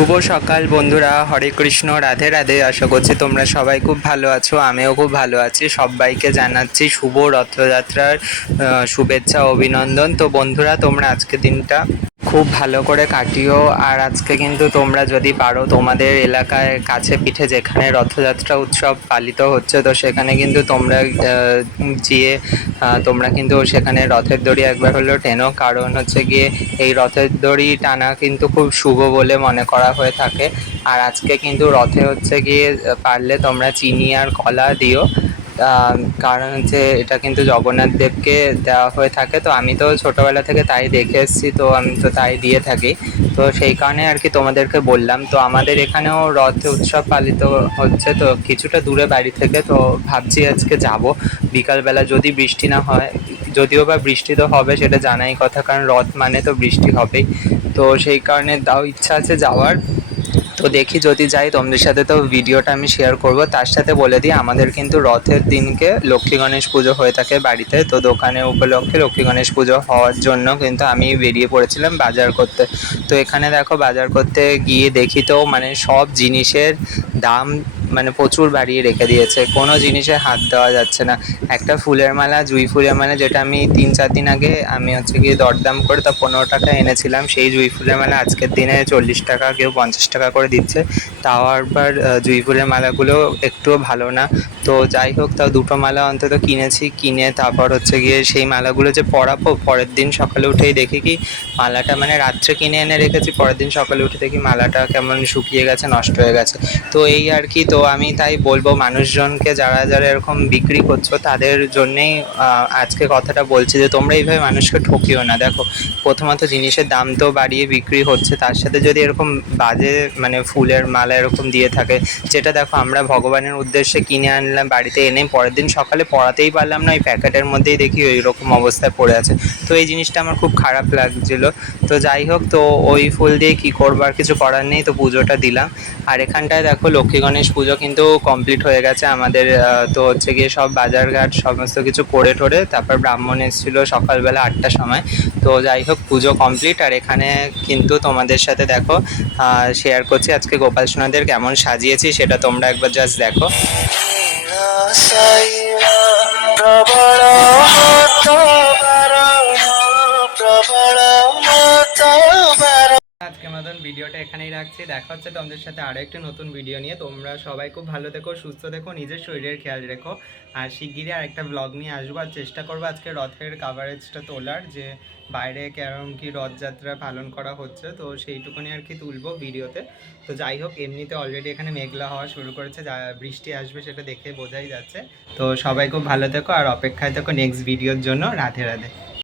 শুভ সকাল বন্ধুরা, হরে কৃষ্ণ, রাধে রাধে। আশা করছি তোমরা সবাই খুব ভালো আছো, আমিও খুব ভালো আছি। সবাইকে জানাচ্ছি শুভ রথযাত্রার শুভেচ্ছা, অভিনন্দন। তো বন্ধুরা, তোমরা আজকে দিনটা খুব ভালো করে কাটিও। আর আজকে কিন্তু তোমরা যদি পারো, তোমাদের এলাকায় কাছে পিঠে যেখানে রথযাত্রা উৎসব পালিত হচ্ছে, তো সেখানে কিন্তু তোমরা গিয়ে তোমরা কিন্তু সেখানে রথের দড়ি একবার হলেও টেনো। কারণ হচ্ছে গিয়ে এই রথের দড়ি টানা কিন্তু খুব শুভ বলে মনে করা হয়ে থাকে। আর আজকে কিন্তু রথে হচ্ছে গিয়ে পারলে তোমরা চিনি আর কলা দিও। কারণ হচ্ছে এটা কিন্তু জগন্নাথ দেবকে দেওয়া হয়ে থাকে। তো আমি তো ছোটোবেলা থেকে তাই দেখে এসেছি, তো আমি তো তাই দিয়ে থাকি। তো সেই কারণে আর কি তোমাদেরকে বললাম, তো আমাদের এখানেও রথ উৎসব পালিত হচ্ছে, তো কিছুটা দূরে বাড়ি থেকে, তো ভাবছি আজকে যাব। বিকালবেলা যদি বৃষ্টি না হয়, যদিও বা বৃষ্টি তো হবে সেটা জানাই কথা, কারণ রথ মানে তো বৃষ্টি হবেই। তো সেই কারণে তাও ইচ্ছা আছে যাওয়ার। তো দেখি যদি যাই, তোমাদের সাথে তো ভিডিওটা আমি শেয়ার করব। তার সাথে বলে দিই, আমাদের কিন্তু রথের দিনকে লক্ষ্মী গণেশ পুজো হয়ে থাকে বাড়িতে। তো দোকানে উপলক্ষে লক্ষ্মী গণেশ পুজো হওয়ার জন্য কিন্তু আমি বেরিয়ে পড়েছিলাম বাজার করতে। তো এখানে দেখো বাজার করতে গিয়ে দেখি তো মানে সব জিনিসের দাম মানে প্রচুর বাড়িয়ে রেখে দিয়েছে। কোনো জিনিসে হাত দেওয়া যাচ্ছে না। একটা ফুলের মালা, জুঁই ফুলের মালা যেটা আমি তিন, চার দিন আগে আমি হচ্ছে গিয়ে দরদাম করে তা পনেরো টাকা এনেছিলাম। সেই জুঁই ফুলের মালা আজকের দিনে চল্লিশ টাকা, কেউ পঞ্চাশ টাকা করে দিচ্ছে। তাও আবার জুঁই ফুলের মালাগুলো একটুও ভালো না। তো যাই হোক, তাও দুটো মালা অন্তত কিনেছি। কিনে তারপর হচ্ছে গিয়ে সেই মালাগুলো যে পরাবো, পরের দিন সকালে উঠেই দেখি কি মালাটা মানে রাত্রে কিনে এনে রেখেছি, পরের দিন সকালে উঠে দেখি মালাটা কেমন শুকিয়ে গেছে, নষ্ট হয়ে গেছে। তো এই আর কি। তো আমি তাই বলব মানুষজনকে যারা যারা এরকম বিক্রি করছ, তাদের জন্যেই আজকে কথাটা বলছি যে তোমরা এইভাবে মানুষকে ঠকিও না। দেখো, প্রথমত জিনিসের দাম তো বাড়িয়ে বিক্রি হচ্ছে, তার সাথে যদি এরকম বাজে মানে ফুলের মালা এরকম দিয়ে থাকে, যেটা দেখো আমরা ভগবানের উদ্দেশ্যে কিনে আনলাম বাড়িতে এনে পরের দিন সকালে পড়াতেই পারলাম না, ওই প্যাকেটের মধ্যেই দেখি ওই রকম অবস্থায় পড়ে আছে। তো এই জিনিসটা আমার খুব খারাপ লাগছিল। তো যাই হোক, তো ওই ফুল দিয়ে কী করব আর কিছু করার নেই, তো পুজোটা দিলাম। আর এখানটায় দেখো লক্ষ্মী গণেশ পুজো কিন্তু কমপ্লিট হয়ে গেছে। আমাদের তো হচ্ছে গিয়ে সব বাজারঘাট সমস্ত কিছু করে টোরে তারপর ব্রাহ্মণ এসেছিল সকালবেলা আটটার সময়। তো যাই হোক, পুজো কমপ্লিট আর এখানে কিন্তু তোমাদের সাথে দেখো শেয়ার করছি আজকে গোপাল সোনাদের কেমন সাজিয়েছি সেটা তোমরা একবার জাস্ট দেখো। প্রবଳ মতন ভিডিওটা এখানেই রাখছি। দেখা হচ্ছে তোমাদের সাথে আরও একটি নতুন ভিডিও নিয়ে। তোমরা সবাই খুব ভালো থেকো, সুস্থ থেকো, নিজের শরীরের খেয়াল রেখো। আর শিগগিরই আর একটা ব্লগ নিয়ে আসব। আর চেষ্টা করব আজকে রথের কাভারেজটা তোলার, যে বাইরে কেরম কি রথযাত্রা পালন করা হচ্ছে, তো সেইটুকুনি আর কি তুলবো ভিডিওতে তো যাই হোক, এমনিতে অলরেডি এখানে মেঘলা হওয়া শুরু করেছে, যা বৃষ্টি আসবে সেটা দেখে বোঝাই যাচ্ছে। তো সবাই খুব ভালো থেকো, আর অপেক্ষায় থেকো নেক্সট ভিডিওর জন্য। রাধে রাধে।